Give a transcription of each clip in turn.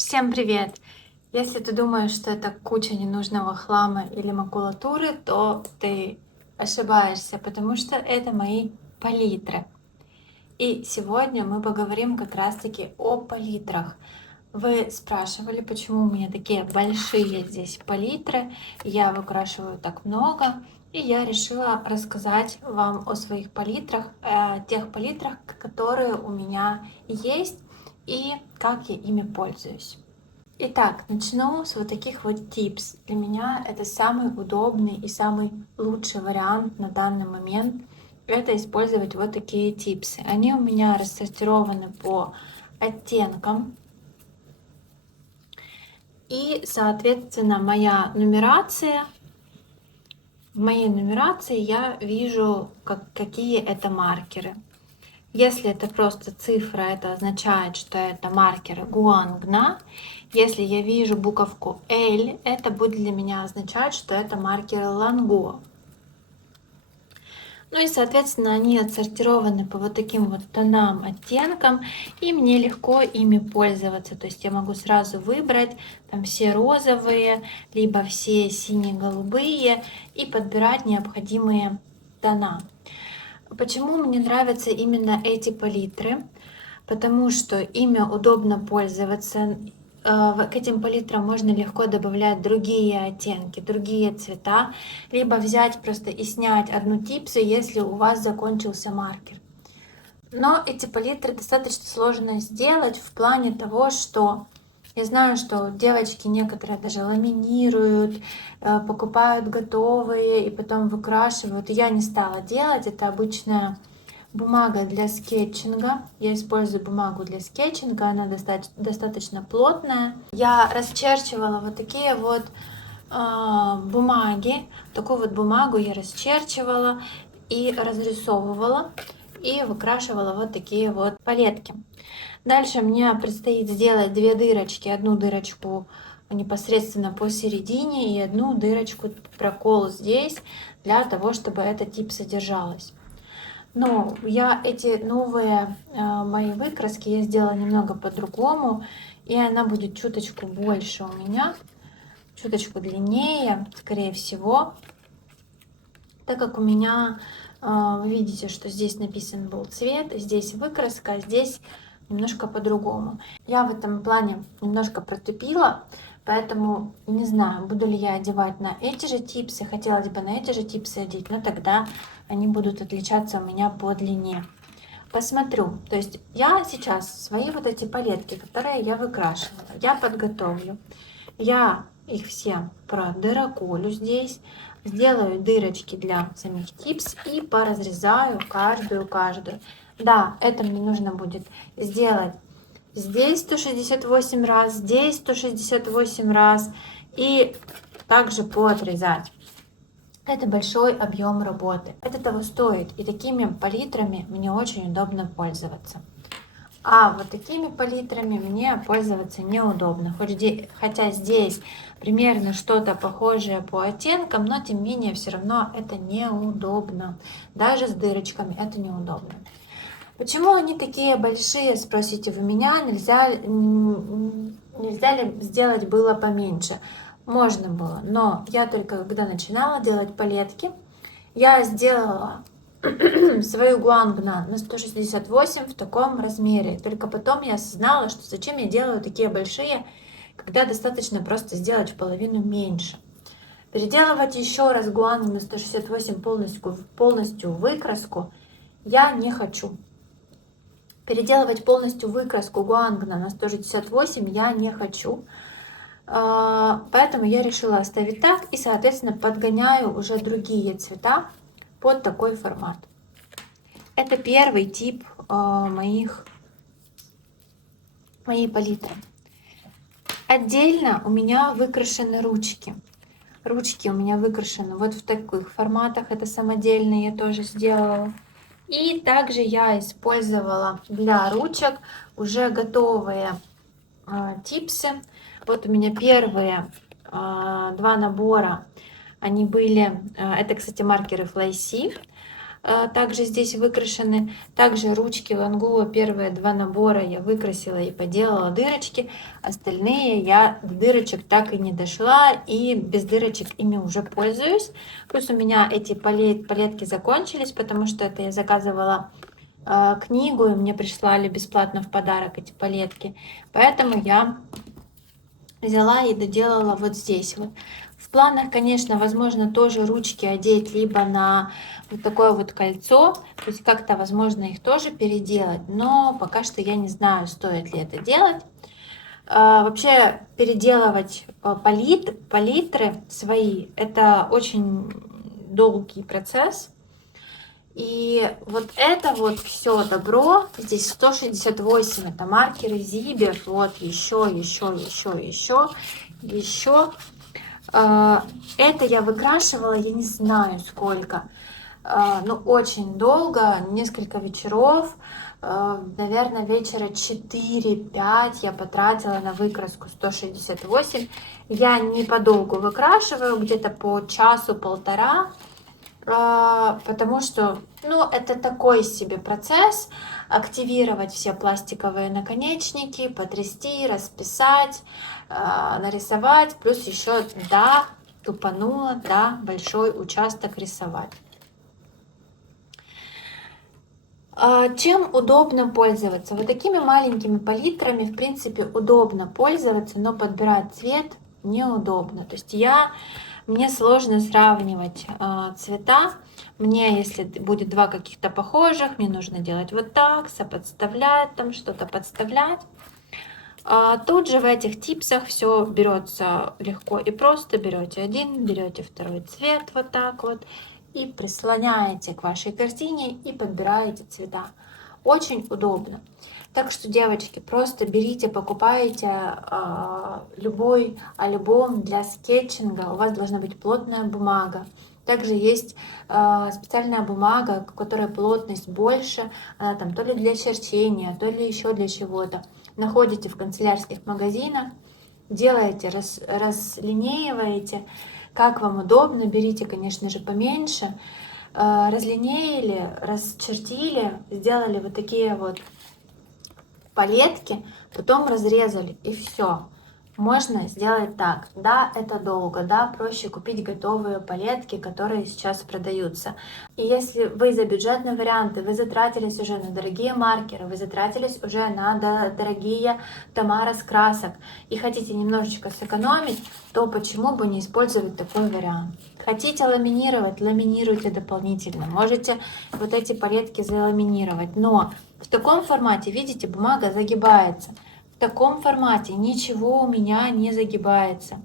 Всем привет! Если ты думаешь, что это куча ненужного хлама или макулатуры, то ты ошибаешься, потому что это мои палитры. И сегодня мы поговорим как раз-таки о палитрах. Вы спрашивали, почему у меня такие большие здесь палитры, я выкрашиваю так много, и я решила рассказать вам о своих палитрах, тех палитрах, которые у меня есть, и как я ими пользуюсь. Итак, начну с вот таких вот типс. Для меня это самый удобный и самый лучший вариант на данный момент. Это использовать вот такие типсы. Они у меня рассортированы по оттенкам. И, соответственно, моя нумерация. В моей нумерации я вижу, какие это маркеры. Если это просто цифра, это означает, что это маркеры Гуангна. Если я вижу буковку L, это будет для меня означать, что это маркеры Ланго. Ну и, соответственно, они отсортированы по вот таким вот тонам, оттенкам, и мне легко ими пользоваться. То есть я могу сразу выбрать там все розовые, либо все сине-голубые и подбирать необходимые тона. Почему мне нравятся именно эти палитры? Потому что ими удобно пользоваться. К этим палитрам можно легко добавлять другие оттенки, другие цвета, либо взять просто и снять одну типсу, если у вас закончился маркер. Но эти палитры достаточно сложно сделать в плане того, что я знаю, что девочки некоторые даже ламинируют, покупают готовые и потом выкрашивают. Я не стала делать, это обычная бумага для скетчинга. Я использую бумагу для скетчинга, она достаточно плотная. Я расчерчивала вот такие вот бумаги. Такую вот бумагу я расчерчивала и разрисовывала и выкрашивала вот такие вот палетки. Дальше мне предстоит сделать две дырочки. Одну дырочку непосредственно посередине и одну дырочку прокол здесь, для того, чтобы этот тип содержалось. Но я эти новые мои выкраски я сделала немного по-другому, и она будет чуточку больше у меня, чуточку длиннее, скорее всего, так как у меня, вы видите, что здесь написан был цвет, здесь выкраска, а здесь немножко по-другому. Я в этом плане немножко протупила, поэтому не знаю, буду ли я одевать на эти же типсы, хотелось бы на эти же типсы одеть, но тогда они будут отличаться у меня по длине. Посмотрю, то есть я сейчас свои вот эти палетки, которые я выкрашивала, я подготовлю. Я их все продыроколю здесь, сделаю дырочки для самих типс и поразрезаю каждую. Да, это мне нужно будет сделать здесь 168 раз, здесь 168 раз и также поотрезать. Это большой объем работы. Это того стоит. И такими палитрами мне очень удобно пользоваться. А вот такими палитрами мне пользоваться неудобно. Хотя здесь примерно что-то похожее по оттенкам, но тем не менее все равно это неудобно. Даже с дырочками это неудобно. Почему они такие большие, спросите вы меня, нельзя ли сделать было поменьше? Можно было, но я только когда начинала делать палетки, я сделала свою гуангна на 168 в таком размере. Только потом я осознала, что зачем я делаю такие большие, когда достаточно просто сделать в половину меньше. Переделывать еще раз гуангну на 168 полностью выкраску я не хочу. Переделывать полностью выкраску гуангна на 168 я не хочу. Поэтому я решила оставить так и, соответственно, подгоняю уже другие цвета под такой формат. Это первый тип моей палитры. Отдельно у меня выкрашены ручки. Ручки у меня выкрашены вот в таких форматах. Это самодельные я тоже сделала. И также я использовала для ручек уже готовые типсы. Вот у меня первые два набора. Они были, это, кстати, маркеры Fly Sea. также здесь выкрашены. Также ручки Лангула, первые 2 набора я выкрасила и поделала дырочки. Остальные я до дырочек так и не дошла, и без дырочек ими уже пользуюсь. Плюс у меня эти палетки закончились, потому что это я заказывала книгу, и мне прислали бесплатно в подарок эти палетки. Поэтому я взяла и доделала вот здесь вот. В планах, конечно, возможно, тоже ручки одеть либо на вот такое вот кольцо, то есть как-то, возможно, их тоже переделать, но пока что я не знаю, стоит ли это делать. Вообще переделывать палитры свои, это очень долгий процесс. И вот это вот все добро, здесь 168, это маркеры Зибев, вот еще. Это я выкрашивала, я не знаю сколько, ну очень долго, несколько вечеров, наверное, вечера 4-5 я потратила на выкраску 168. Я не подолгу выкрашиваю, где-то по часу-полтора, потому что, ну, это такой себе процесс. Активировать все пластиковые наконечники, потрясти, расписать, нарисовать, плюс еще, да, тупанула, да, большой участок рисовать. Чем удобно пользоваться? Вот такими маленькими палитрами, в принципе, удобно пользоваться, но подбирать цвет неудобно. То есть мне сложно сравнивать цвета. Мне, если будет два каких-то похожих, мне нужно делать вот так, соподставлять, там что-то подставлять. Тут же в этих типсах все берется легко и просто. Берете один, берете второй цвет вот так вот и прислоняете к вашей картине и подбираете цвета. Очень удобно. Так что, девочки, просто берите, покупайте любой альбом для скетчинга. У вас должна быть плотная бумага. Также есть специальная бумага, у которой плотность больше. Она там то ли для черчения, то ли еще для чего-то. Находите в канцелярских магазинах, делаете, разлинеиваете, как вам удобно. Берите, конечно же, поменьше. Разлинеили, расчертили, сделали вот такие вот палетки, потом разрезали, и все. Можно сделать так. Да, это долго, да, проще купить готовые палетки, которые сейчас продаются. И если вы за бюджетные варианты, вы затратились уже на дорогие маркеры, вы затратились уже на дорогие тома раскрасок и хотите немножечко сэкономить, то почему бы не использовать такой вариант? Хотите ламинировать, ламинируйте дополнительно. Можете вот эти палетки заламинировать, но в таком формате, видите, бумага загибается. В таком формате ничего у меня не загибается.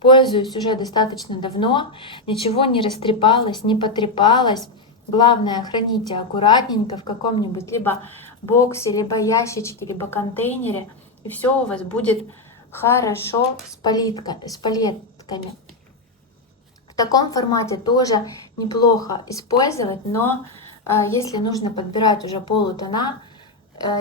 Пользуюсь уже достаточно давно, ничего не растрепалось, не потрепалось. Главное, храните аккуратненько в каком-нибудь либо боксе, либо ящичке, либо контейнере, и все у вас будет хорошо с палетками. В таком формате тоже неплохо использовать, но если нужно подбирать уже полутона,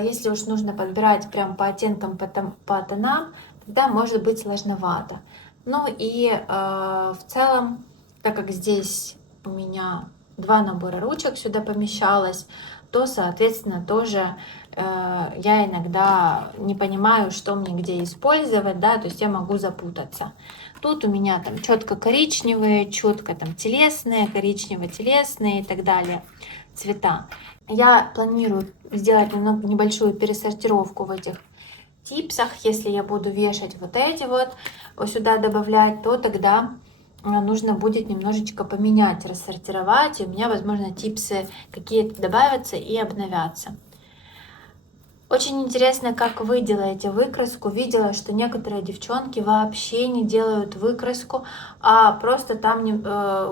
если уж нужно подбирать прям по оттенкам, по тонам, тогда может быть сложновато. Ну и в целом, так как здесь у меня 2 набора ручек сюда помещалось, то, соответственно, тоже я иногда не понимаю, что мне где использовать, да, то есть я могу запутаться. Тут у меня там четко коричневые, четко там телесные, коричнево-телесные и так далее цвета. Я планирую сделать немного небольшую пересортировку в этих типсах. Если я буду вешать вот эти вот сюда добавлять, то тогда нужно будет немножечко поменять, рассортировать, и у меня, возможно, типсы какие-то добавятся и обновятся. Очень интересно, как вы делаете выкраску. Видела, что некоторые девчонки вообще не делают выкраску, а просто там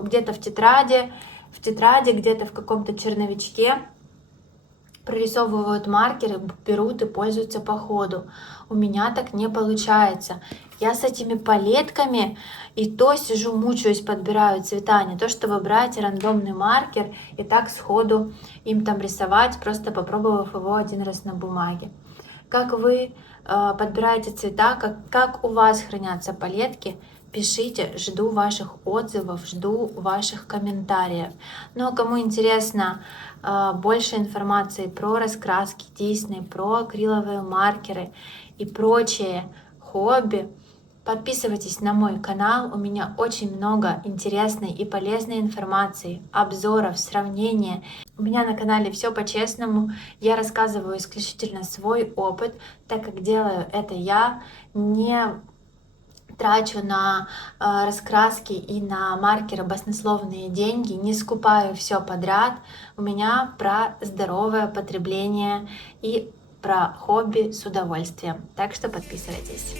где-то в тетради, где-то в каком-то черновичке прорисовывают маркеры, берут и пользуются по ходу. У меня так не получается. Я с этими палетками и то сижу, мучаюсь, подбираю цвета, не то чтобы брать рандомный маркер и так сходу им там рисовать, просто попробовав его один раз на бумаге. Как вы подбираете цвета, как у вас хранятся палетки, Пишите, жду ваших отзывов, жду ваших комментариев. Ну а кому интересно больше информации про раскраски Disney, про акриловые маркеры и прочие хобби, подписывайтесь на мой канал. У меня очень много интересной и полезной информации, обзоров, сравнения. У меня на канале все по-честному. Я рассказываю исключительно свой опыт, так как делаю это я, не трачу на раскраски и на маркеры баснословные деньги, не скупаю все подряд. У меня про здоровое потребление и про хобби с удовольствием. Так что подписывайтесь.